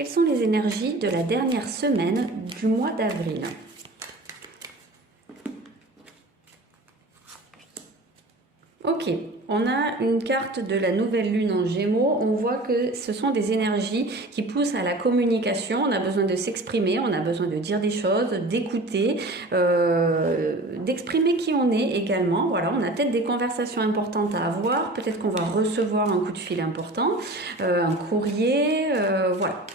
Quelles sont les énergies de la dernière semaine du mois d'avril? Ok, on a une carte de la nouvelle lune en Gémeaux. On voit que ce sont des énergies qui poussent à la communication. On a besoin de s'exprimer, on a besoin de dire des choses, d'écouter, d'exprimer qui on est également. Voilà, on a peut-être des conversations importantes à avoir. Peut-être qu'on va recevoir un coup de fil important, un courrier, voilà.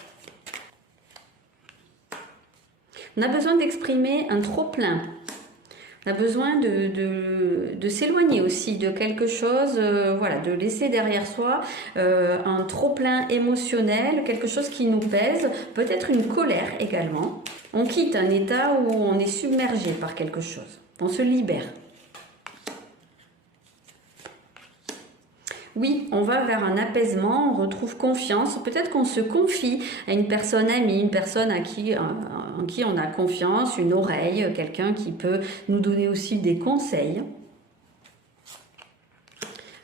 On a besoin d'exprimer un trop-plein. On a besoin de s'éloigner aussi de quelque chose, voilà, de laisser derrière soi un trop-plein émotionnel, quelque chose qui nous pèse, peut-être une colère également. On quitte un état où on est submergé par quelque chose, on se libère. Oui, on va vers un apaisement, on retrouve confiance. Peut-être qu'on se confie à une personne amie, une personne en qui on a confiance, une oreille, quelqu'un qui peut nous donner aussi des conseils.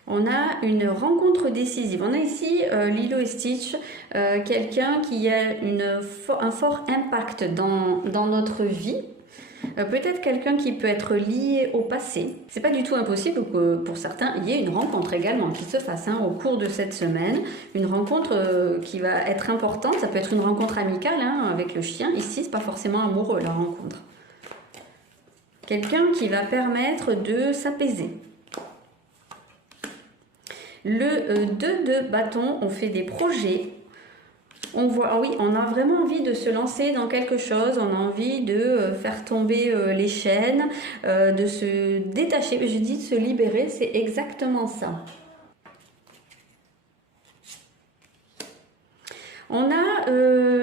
On a une rencontre décisive. On a ici Lilo et Stitch, quelqu'un qui a un fort impact dans notre vie. Peut-être quelqu'un qui peut être lié au passé. C'est pas du tout impossible que pour certains il y ait une rencontre également qui se fasse au cours de cette semaine. Une rencontre qui va être importante. Ça peut être une rencontre amicale avec le chien. Ici, c'est pas forcément amoureux la rencontre. Quelqu'un qui va permettre de s'apaiser. Le 2 de bâton, on fait des projets. On voit, oui, on a vraiment envie de se lancer dans quelque chose, on a envie de faire tomber les chaînes, de se détacher. Je dis de se libérer, c'est exactement ça. On a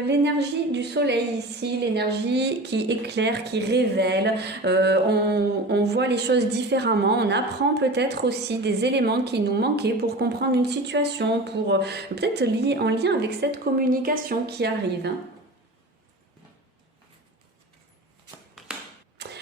l'énergie du soleil ici, l'énergie qui éclaire, qui révèle, on voit les choses différemment, on apprend peut-être aussi des éléments qui nous manquaient pour comprendre une situation, pour peut-être en lien avec cette communication qui arrive.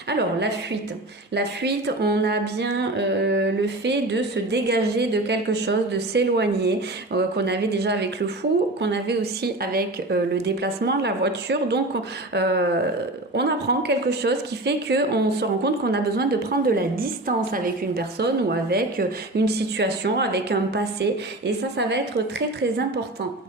Alors, la fuite. La fuite, on a bien le fait de se dégager de quelque chose, de s'éloigner, qu'on avait déjà avec le fou, qu'on avait aussi avec le déplacement de la voiture. Donc, on apprend quelque chose qui fait qu'on se rend compte qu'on a besoin de prendre de la distance avec une personne ou avec une situation, avec un passé. Et ça va être très, très important.